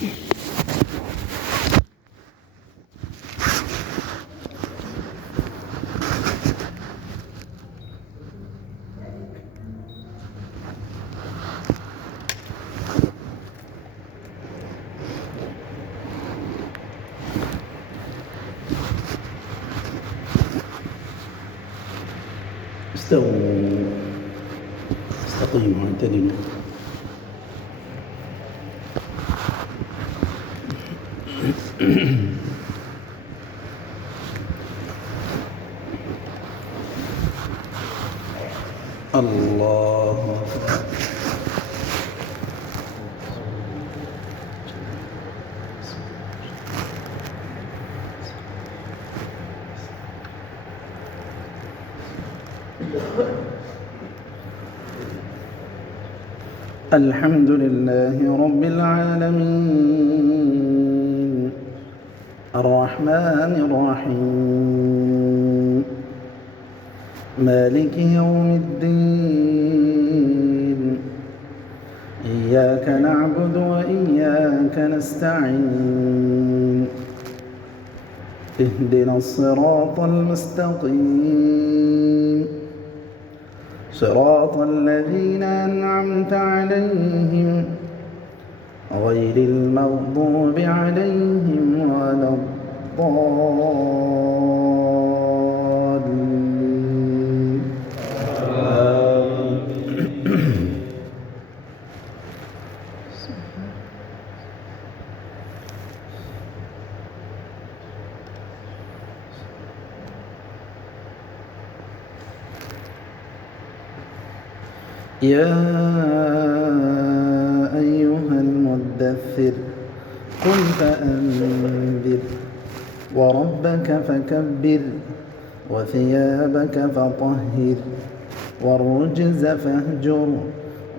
استووا استقيموا اعتدلوا. الله الحمد لله رب العالمين الرحمن الرحيم مالك يوم الدين إياك نعبد وإياك نستعين اهدنا الصراط المستقيم صراط الذين أنعمت عليهم غير المغضوب عليهم ولا الضالين. يا أيها المدثر قم فأنذر وربك فكبر وثيابك فطهر والرجز فاهجر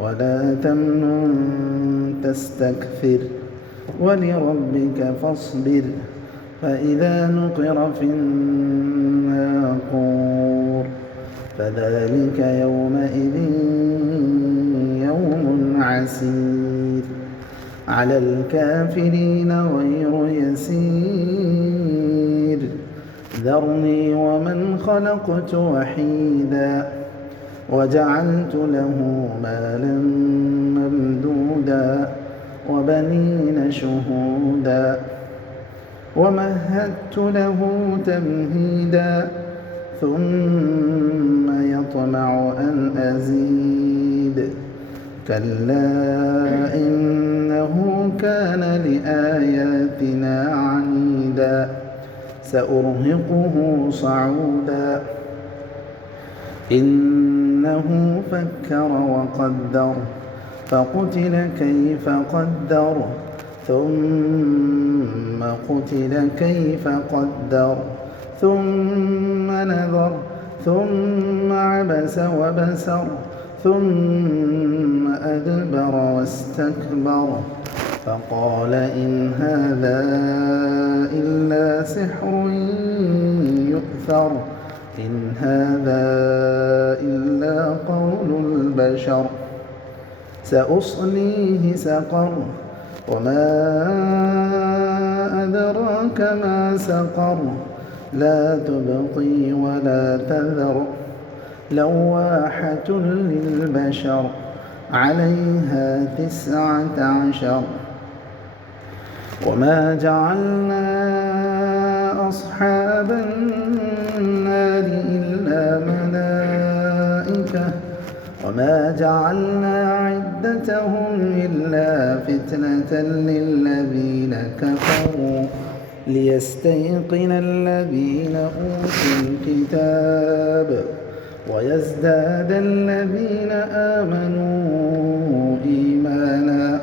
ولا تمنن تستكثر ولربك فاصبر فإذا نقر في الناقور فذلك يومئذ يوم عسير على الكافرين غير يسير ذرني ومن خلقت وحيدا وجعلت له مالا ممدودا وبنين شهودا ومهدت له تمهيدا ثم يطمع أن أزيد كلا إنه كان لآياتنا عنيدا سأرهقه صعودا إنه فكر وقدر فقتل كيف قدر ثم قتل كيف قدر ثم نظر ثم عبس وبسر ثم أدبر واستكبر فقال إن هذا إلا سحر يؤثر إن هذا إلا قول البشر سأصليه سقر وما أدراك ما سقر لا تبقي ولا تذر لواحة للبشر عليها 19 وما جعلنا أصحاب النار إلا ملائكة وما جعلنا عدتهم إلا فتنة للذين كفروا ليستيقن الذين أوتوا الكتاب ويزداد الذين آمنوا إيمانا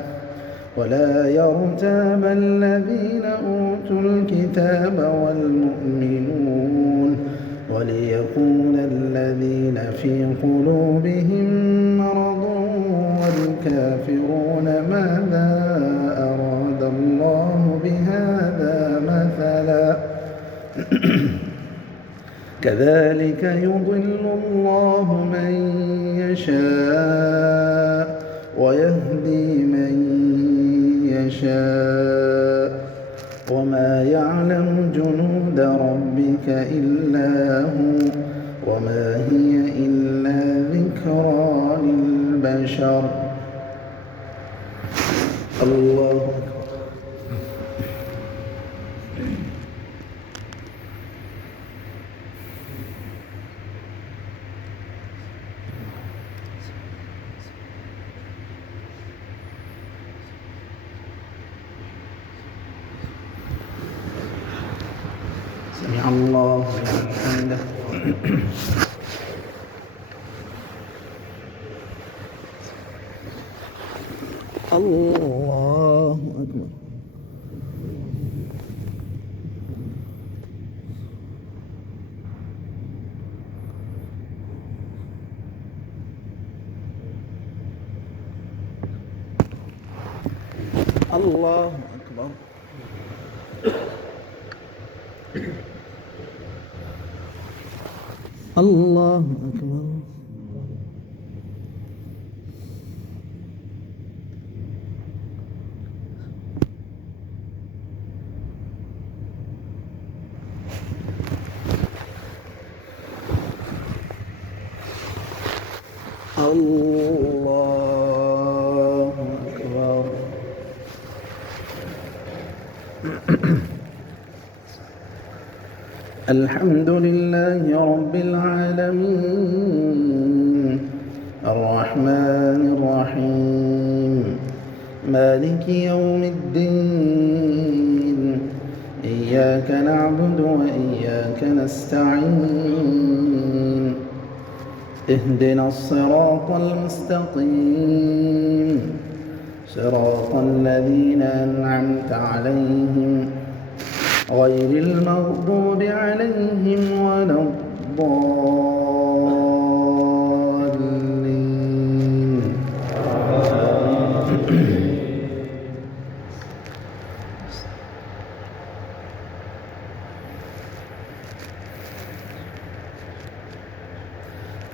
ولا يرتاب الذين أوتوا الكتاب والمؤمنون وليقول الذين في قلوبهم مرض والكافرون ماذا أراد الله بهذا مثلا كذلك يضل الله من يشاء ويهدي من يشاء وما يعلم جنود ربك إلا هو وما هي إلا ذكرى للبشر. الله أكبر. سمع الله لمن حمده. الله أكبر. الله أكبر. الله أكبر. الله أكبر. الحمد لله رب العالمين الرحمن الرحيم مالك يوم الدين إياك نعبد وإياك نستعين اهدنا الصراط المستقيم صراط الذين أنعمت عليهم غير المغضوب عليهم ولا الضالين.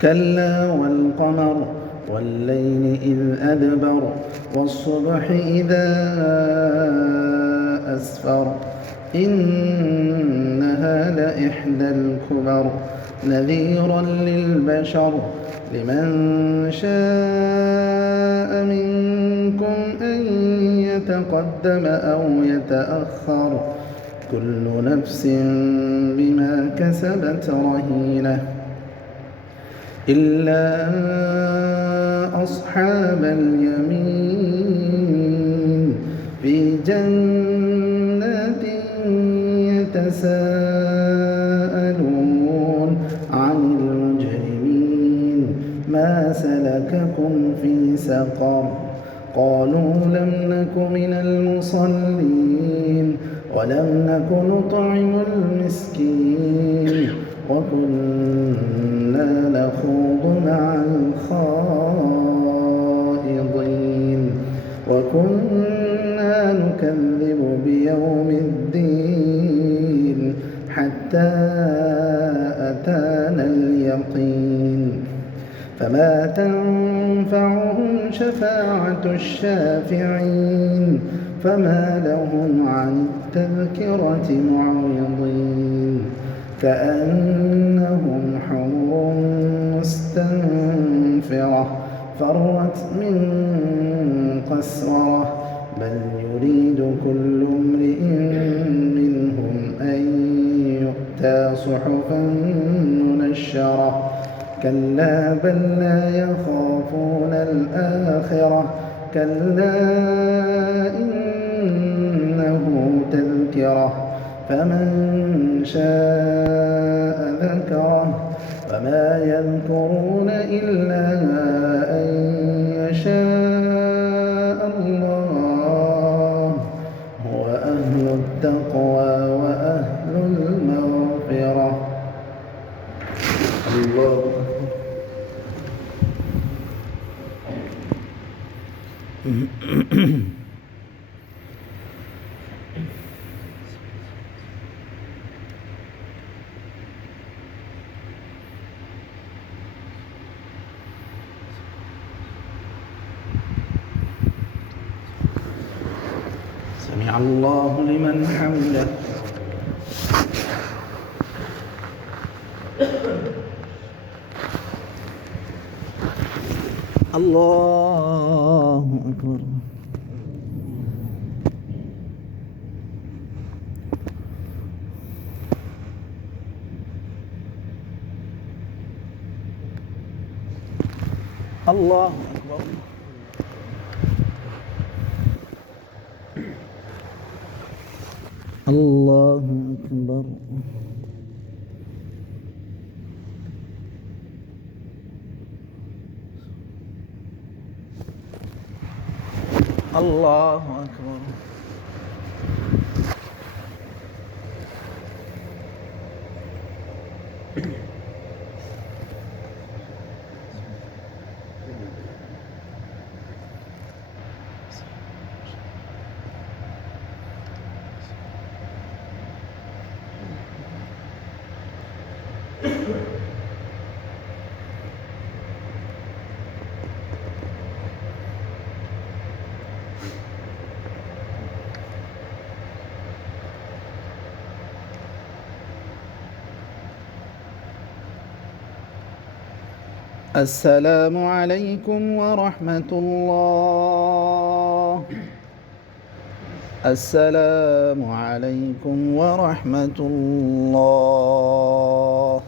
كلا والقمر والليل إذ أدبر والصبح إذا أسفر إنها لإحدى الكبر نذيرا للبشر لمن شاء منكم أن يتقدم أو يتأخر كل نفس بما كسبت رهينة إلا أصحاب اليمين في جنات يتساءلون عن المجرمين ما سلككم في سقر قالوا لم نك من المصلين ولم نك نطعم المسكين وكنا نخوض مع الخائضين وكنا نكذب بيوم الدين حتى أتانا اليقين فما تنفعهم شفاعة الشافعين فما لهم عن التذكرة معرضين كأنهم حمر مستنفرة فرت من قسورة بل يريد كل امرئ منهم أن يؤتى صحفا منشرة كلا بل لا يخافون الآخرة كلا إنه تذكرة فمن شاء ذكره وما يذكرون إلا أن يشاء الله هو أهل التقوى وأهل المغفرة. الله سمع سمع الله لمن حمده. الله أكبر. الله أكبر. الله أكبر. الله أكبر. السلام عليكم ورحمة الله. السلام عليكم ورحمة الله.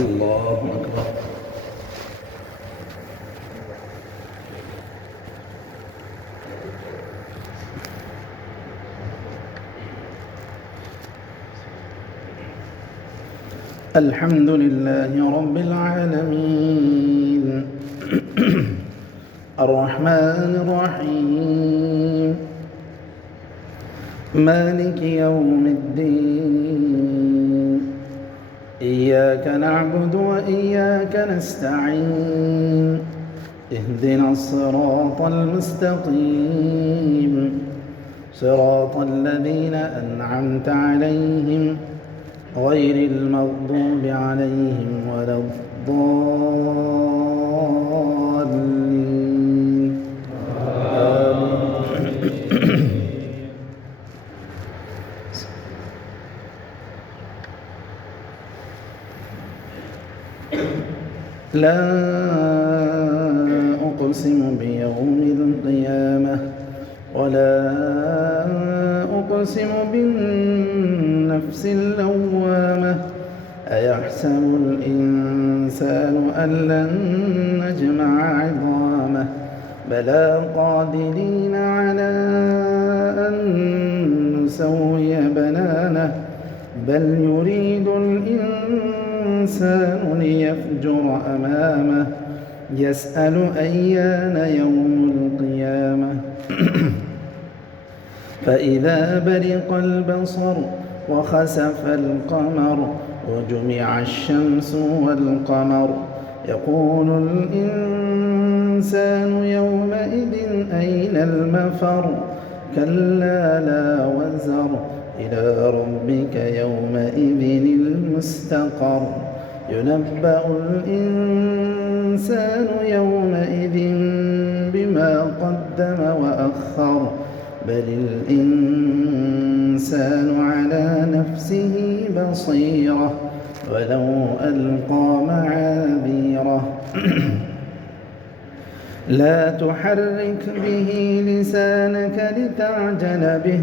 الله أكبر. الحمد لله رب العالمين. الرحمن الرحيم مالك يوم الدين. إياك نعبد وإياك نستعين. اهدنا الصراط المستقيم صراط الذين أنعمت عليهم غير المغضوب عليهم ولا الضالين. آمين. لا أقسم بيوم القيامة ولا أقسم بالنفس اللوامة. أيحسب الإنسان أن لن نجمع عظامه بلى قادرين على أن نسوي بنانه بل يريد الإنسان ليفجر أمامه يسأل أيان يوم القيامة. فإذا برق البصر وخسف القمر وجمع الشمس والقمر يقول الإنسان يومئذ أين المفر. كلا لا وزر إلى ربك يومئذ المستقر. ينبأ الإنسان يومئذ بما قدم وأخر بل الإنسان على نفسه بصيرة ولو ألقى معاذيره. لا تحرك به لسانك لتعجل به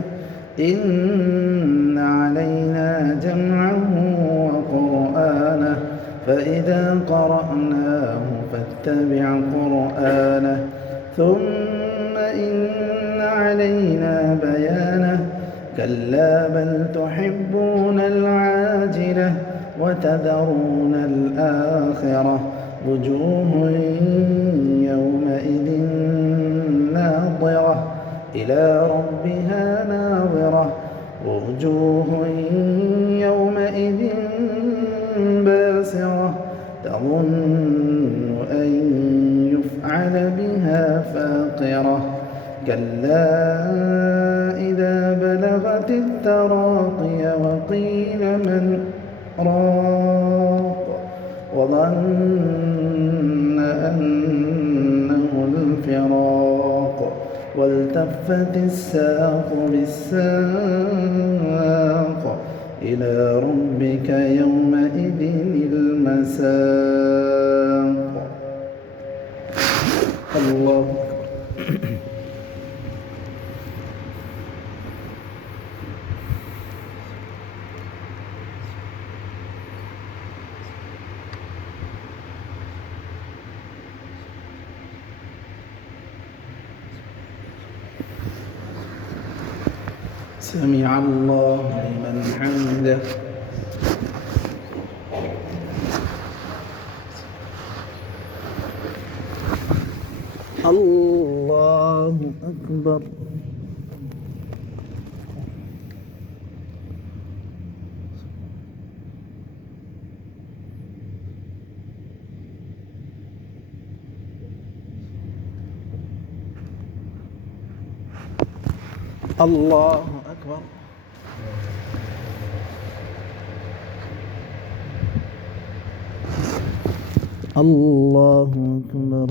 إن علينا جمعه وقرآنه فإذا قرأناه فاتبع قرآنه ثم إن علينا بيانه كلا بل تحبون العاجلة وتذرون الآخرة وجوه يومئذ ناظرة إلى ربها ناظرة ووجوه يومئذ باسرة تظن أن يفعل بها فاقرة كلا إذا بلغت التراقي وقيل من راق وظن أنه الفراق والتفت الساق بالساق إلى ربك يومئذ المساق. الله سمع الله لمن حمده. الله أكبر. الله أكبر. الله أكبر.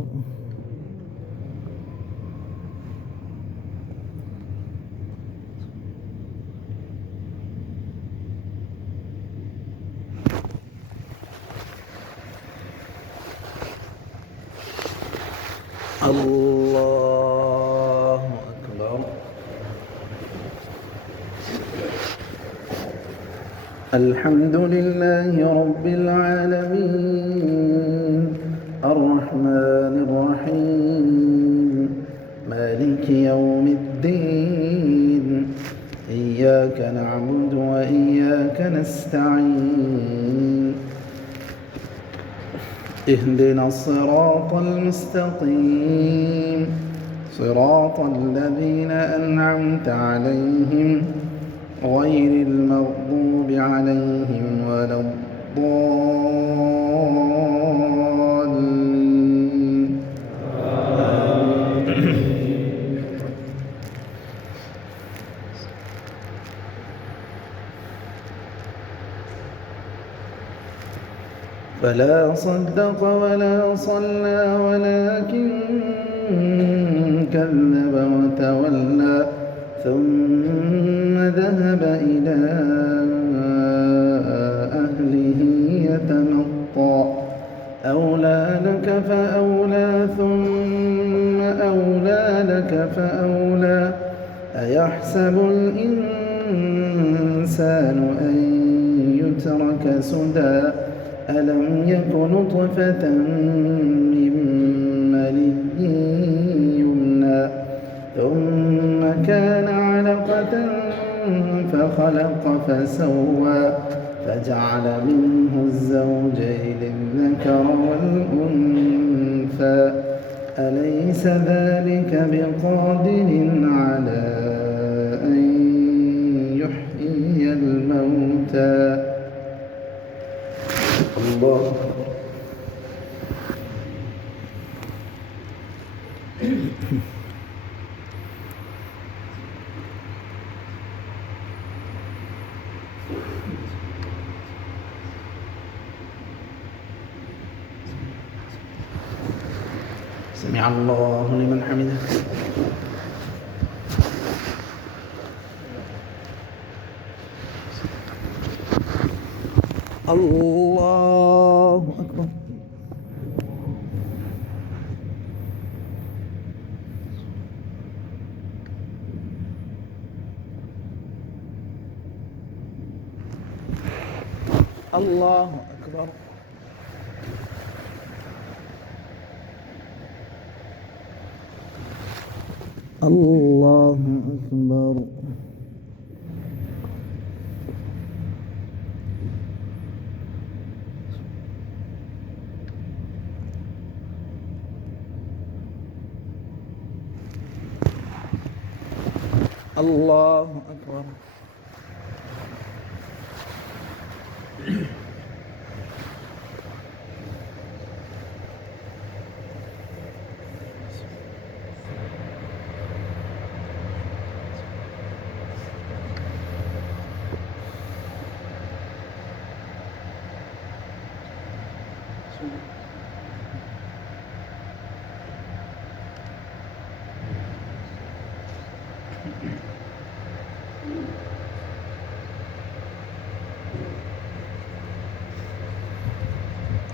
الله أكبر. الحمد لله رب العالمين الرحمن الرحيم مالك يوم الدين إياك نعبد وإياك نستعين اهدنا الصراط المستقيم صراط الذين أنعمت عليهم غير المغضوب عليهم ولا الضالين. فلا صدق ولا صلى ولكن كذب وتولى ثم ذهب إلى أهله يتمطى أولى لك فأولى ثم أولى لك فأولى أيحسب الإنسان أن يترك سدى ألم يك نطفة من مني يمنى ثم كان علقة فخلق فسوى فجعل منه الزوجين الذكر والأنثى أليس ذلك بقادر على أن يحيي الموتى. الله سمع الله لمن حمده. الله أكبر. الله أكبر. الله أكبر. الله أكبر.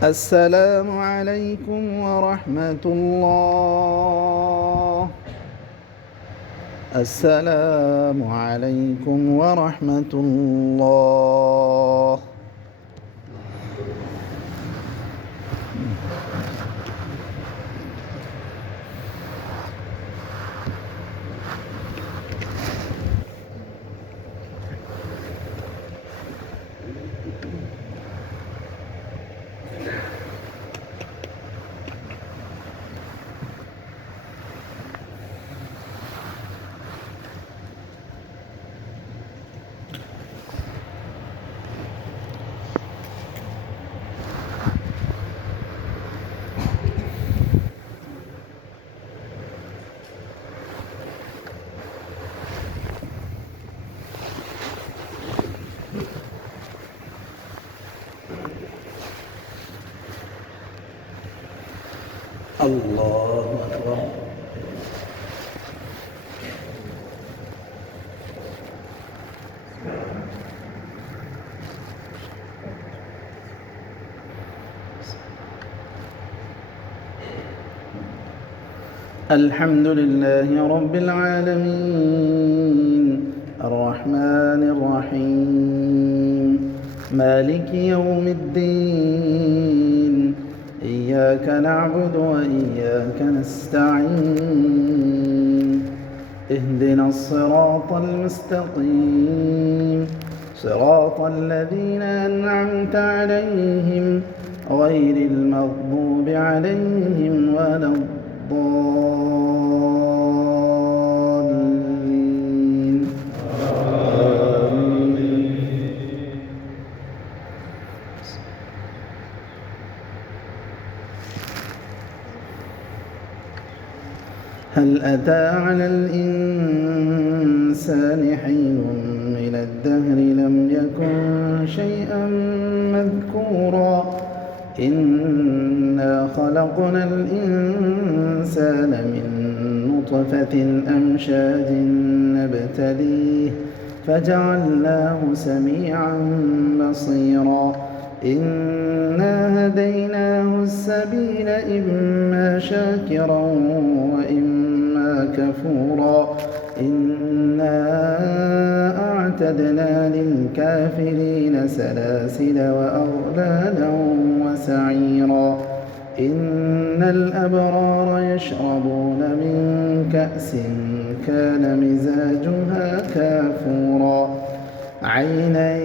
السلام عليكم ورحمة الله. السلام عليكم ورحمة الله. الله أكبر. الحمد لله رب العالمين الرحمن الرحيم مالك يوم الدين إياك نعبد وإياك نستعين اهدنا الصراط المستقيم صراط الذين أنعمت عليهم غير المغضوب عليهم ولا الضالين. آمين. هل أتى على الإنسان حين من الدهر لم يكن شيئا مذكورا إنا خلقنا الإنسان من نطفة أمشاج نبتليه فجعلناه سميعا بصيرا إنا هديناه السبيل إما شاكرا وإما كفورا إنا أعتدنا للكافرين سلاسل وأغلالا وسعيرا إن الأبرار يشربون من كأس كان مزاجها كافورا عينا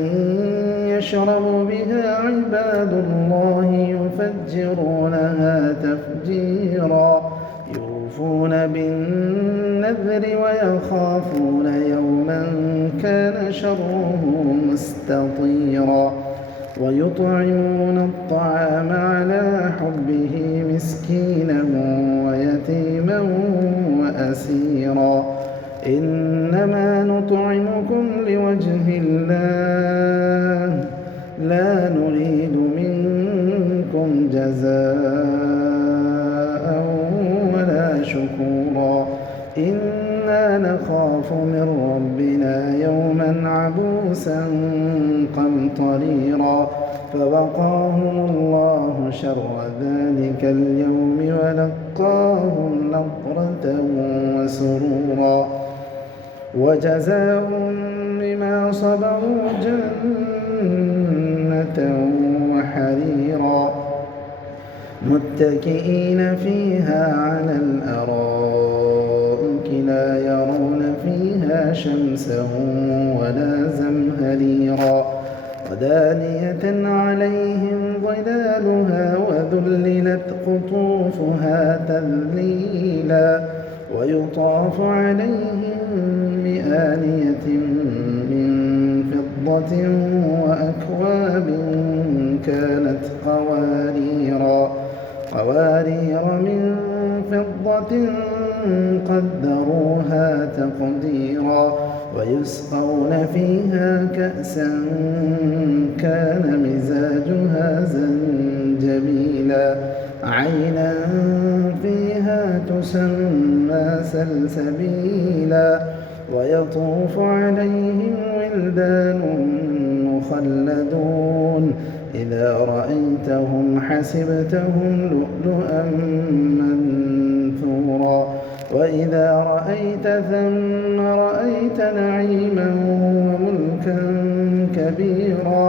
يشرب بها عباد الله يفجرونها تفجيرا يوفون بالنذر ويخافون يوما كان شره مستطيرا ويطعمون الطعام على حبه مسكينا ويتيما وأسيرا إنما نطعمكم لوجه الله لا نريد منكم جزاء ولا شكورا إنا نخاف من ربنا يوما عبوسا قمطريرا فوقاهم الله شر ذلك اليوم ولقاهم نضرة وسرورا وجزاهم بما صبروا جنة وحريرا متكئين فيها على الأرائك لا يرون فيها شمسا ولا زمهريرا ودانية عليهم ظلالها وذللت قطوفها تذليلا ويطاف عليهم بآيات فِضَّةٍ وَأَكْوَابٍ كَانَتْ قَوَارِيرَ مِن فِضَّةٍ قَدَّرُوهَا تَقْدِيرًا وَيُسْقَوْنَ فِيهَا كَأْسًا كَانَ مِزَاجُهَا زَنجَبِيلًا عَيْنًا فِيهَا تُسَمَّىٰ سَلْسَبِيلًا وَيَطُوفُ عَلَيْهِمْ وِلْدَانٌ مُّخَلَّدُونَ إِذَا رَأَيْتَهُمْ حَسِبْتَهُمْ لُؤْلُؤًا مَّنثُورًا وَإِذَا رَأَيْتَ ثَمَّ رَأَيْتَ نَعِيمًا وَمُلْكًا كَبِيرًا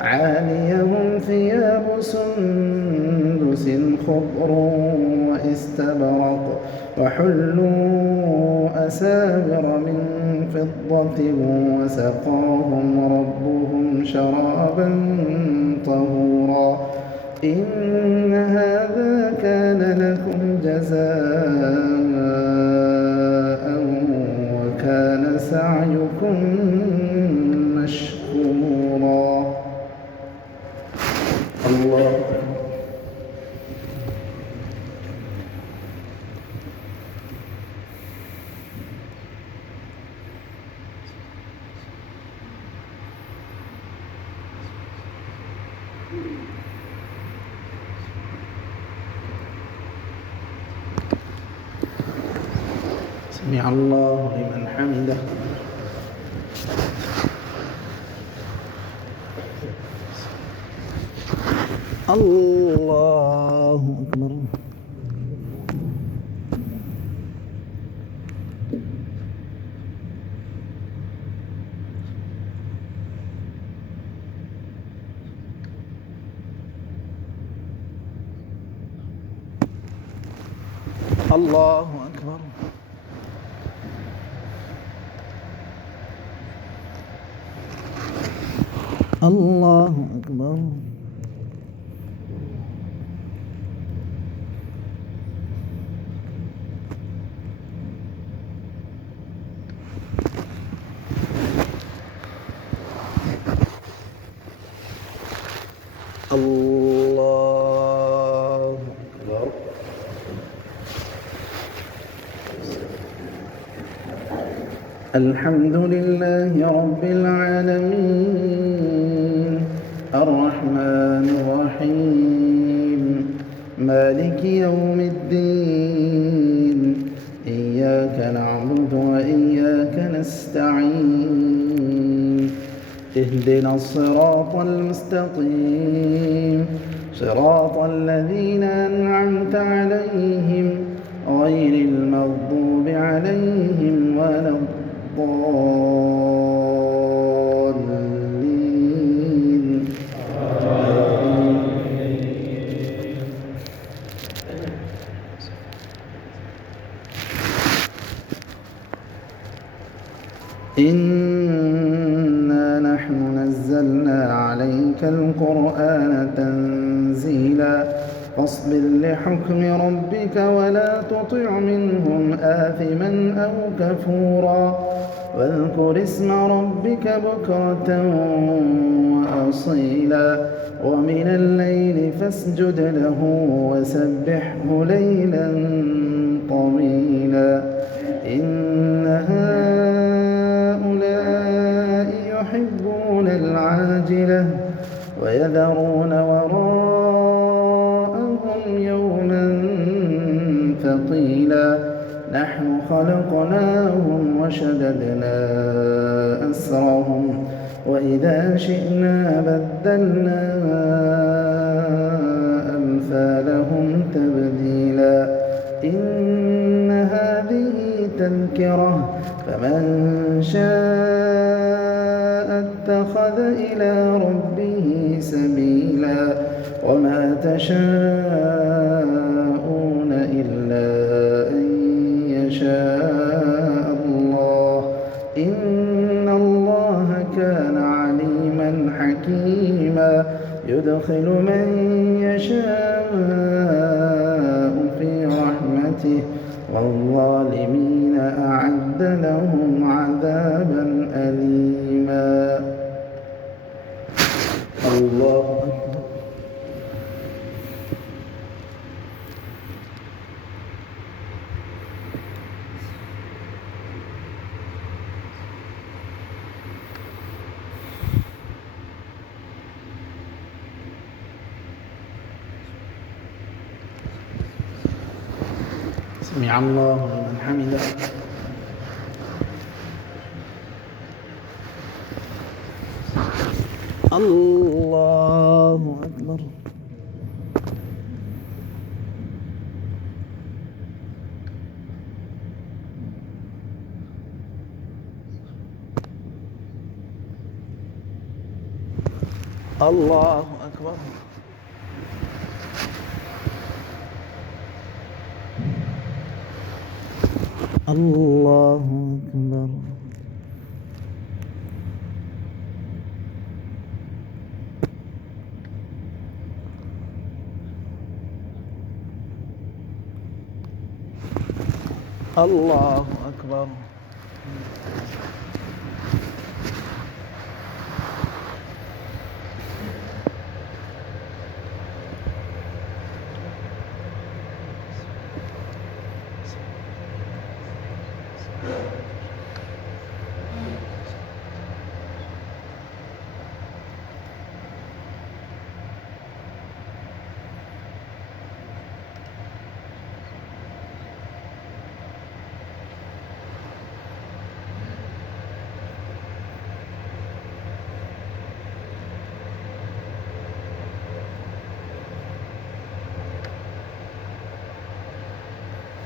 عَالِيَهُمْ ثِيَابُ سُندُسٍ خُضْرٌ وَإِسْتَبْرَقٌ وَحُلُّوا أَسَاوِرَ مِن فِضَّةٍ وَسَقَاهُمْ رَبُّهُمْ شَرَابًا طَهُورًا إِنَّ هَٰذَا كَانَ لَكُمْ جَزَاءً وَكَانَ سَعْيُكُم مَّشْكُورًا. الله سمع الله لمن حمده. الله أكبر. الله أكبر. الله أكبر. الله أكبر. الحمد لله رب العالمين الرحمن الرحيم مالك يوم الدين إياك نعبد وإياك نستعين اهدنا الصراط المستقيم صراط الذين أنعمت عليهم غير المغضوب عليهم ولا الضالين. إنا نحن نزلنا عليك القرآن تنزيلا فاصبر لحكم ربك ولا تطع منهم آثما أو كفورا واذكر اسم ربك بكرة وأصيلا ومن الليل فاسجد له وسبحه ليلا طويلا إن هؤلاء يحبون العاجلة ويذرون وراءهم يوما ثقيلا نحن خلقناهم وشددنا أسرهم وإذا شئنا بدلنا أمثالهم تبديلا إن هذه تذكرة فمن شاء اتخذ إلى ربه سبيلا وما تشاءون إلا أن يشاء الله إن الله كان عليما حكيما يدخل من يشاء في رحمته والظالمين أعد لهم عذابا أليما. سمع الله لمن حمده. الله أكبر. الله أكبر. الله أكبر. الله أكبر.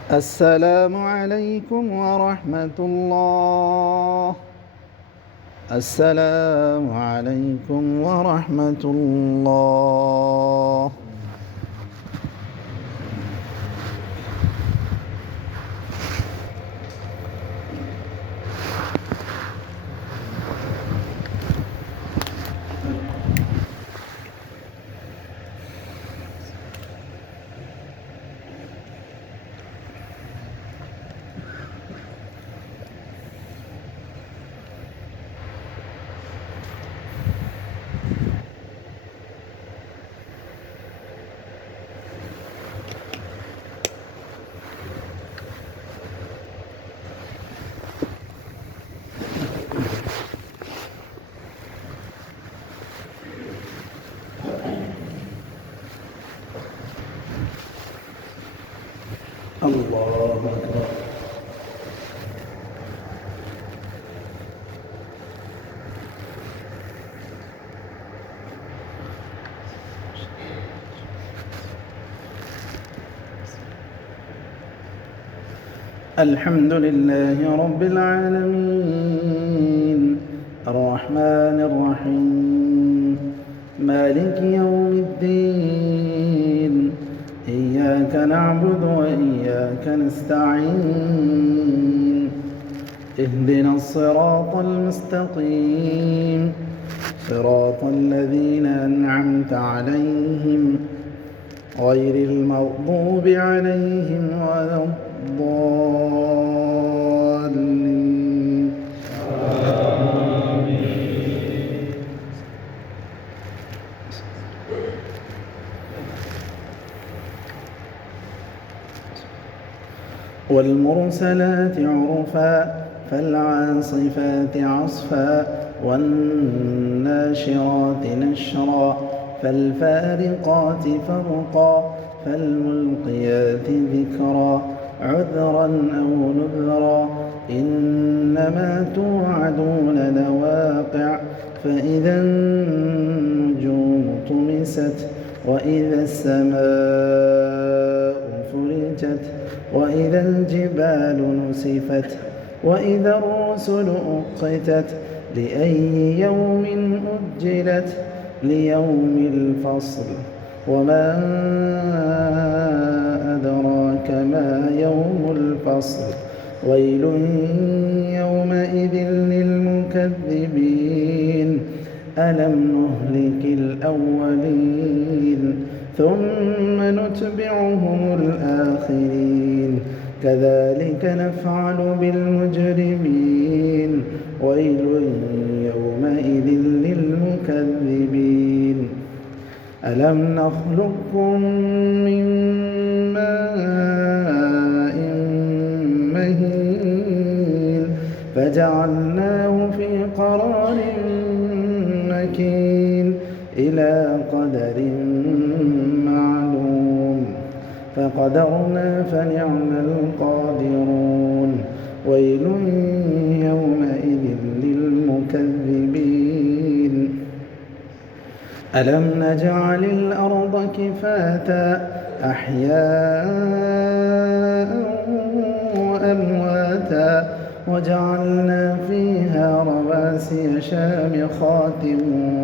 السلام عليكم ورحمة الله. السلام عليكم ورحمة الله. الله أكبر. الحمد لله رب العالمين الرحمن الرحيم مالك يوم الدين إياك نعبد وإياك نستعين اهدنا الصراط المستقيم صراط الذين أنعمت عليهم غير المغضوب عليهم ولا الضالين. والمرسلات عرفا فالعاصفات عصفا والناشرات نشرا فالفارقات فرقا فالملقيات ذكرا عذرا أو نذرا إنما توعدون لواقع فإذا النجوم طمست وإذا السماء فرجت وإذا الجبال نسفت وإذا الرسل أقتت لأي يوم أجلت ليوم الفصل وما أدراك ما يوم الفصل ويل يومئذ للمكذبين ألم نهلك الأولين ثم نتبعهم الآخرين كذلك نفعل بالمجرمين ويل يومئذ للمكذبين ألم نخلقكم من ماء مهين فجعلناه في قرار مكين إلى قدر معلوم فقدرنا فنعم القادرون ويل يومئذ للمكذبين ألم نجعل الأرض كفاتا أحياء وأمواتا وجعلنا فيها رواسي شامخات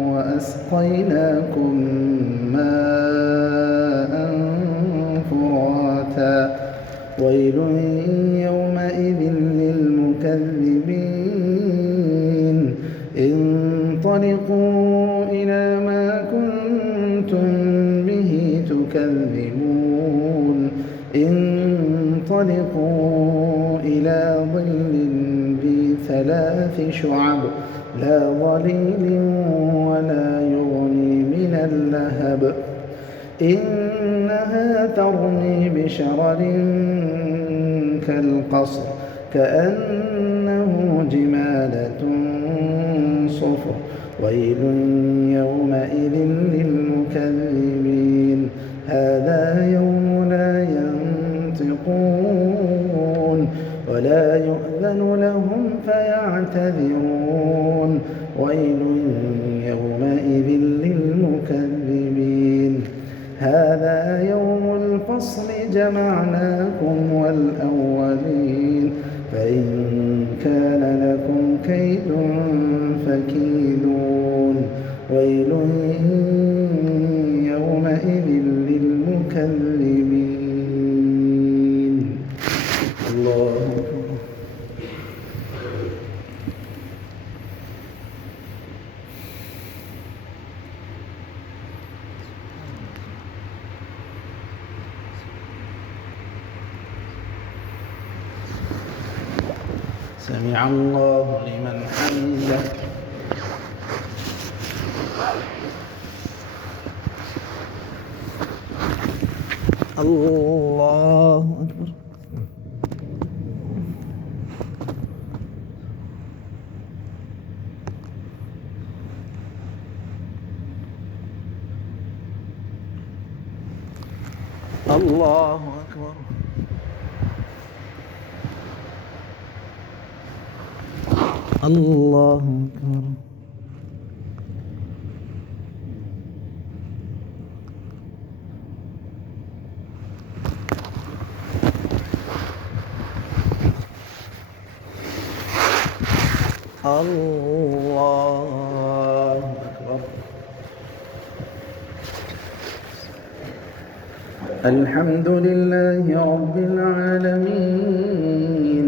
وأسقيناكم ماء فراتا ويل يومئذ للمكذبين انطلقوا إلى ما كنتم به تكذبون انطلقوا إلى ظل ذي 3 شعب لا ظليل ولا يغني من اللهب إنها ترمي بشرر كالقصر كأنه جمالة صفر ويل يومئذ للمكذبين هذا يوم لا ينطقون ولا يؤذن لهم فيعتذرون ويل يومئذ للمكذبين هذا يوم الفصل جمعناكم والأولين فإن كان لكم كيد فكيدون ويل يومئذ للمكذبين الله أكبر سمع الله لمن حمده الله أكبر الله أكبر الله أكبر الله أكبر الحمد لله رب العالمين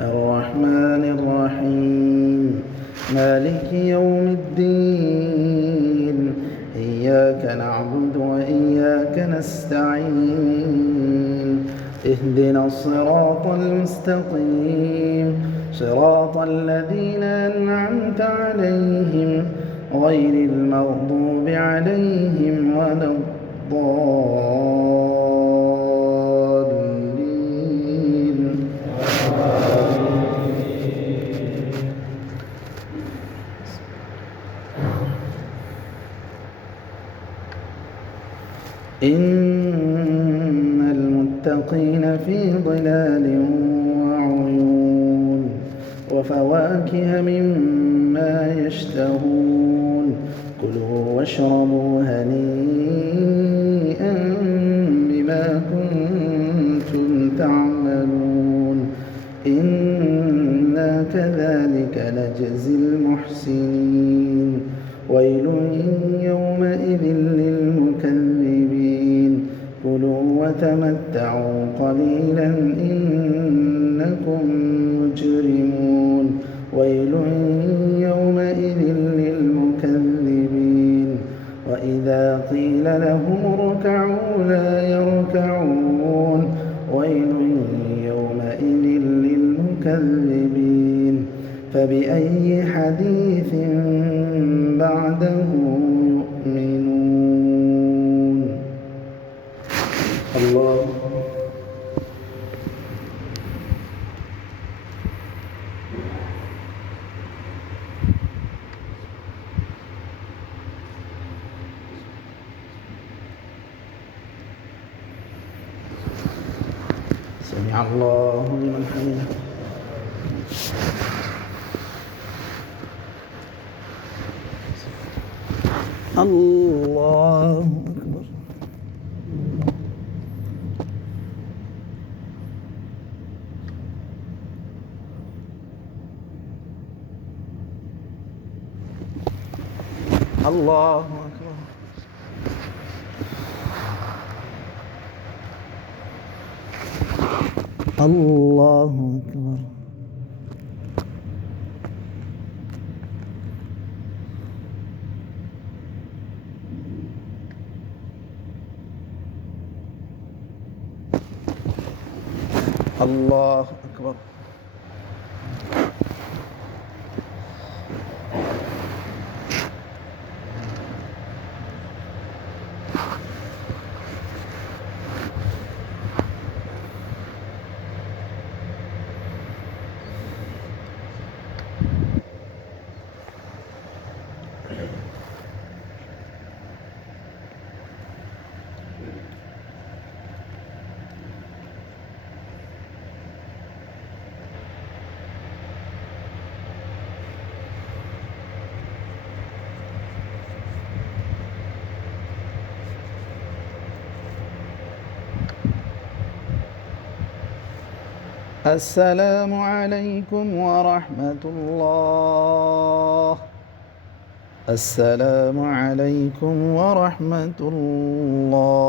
الرحمن الرحيم مالك يوم الدين إياك نعبد وإياك نستعين اهدنا الصراط المستقيم صراط الذين أنعمت عليهم غير المغضوب عليهم ولا الضالين إن المتقين في ظلال وعيون وفواكه مما يشتهون كلوا واشربوا هنيئا بما كنتم تعملون إنا كذلك نجزي المحسنين ويل يومئذ للمكذبين كلوا وتمتعوا قليلا إنكم مجرمون ويل يومئذ للمكذبين وإذا قيل لهم اركعوا لا يركعون ويل يومئذ للمكذبين فبأي حديث بعده يؤمنون الله سمع الله لمن حمده. الله أكبر. الله أكبر. الله أكبر. الله أكبر. السلام عليكم ورحمة الله. السلام عليكم ورحمة الله.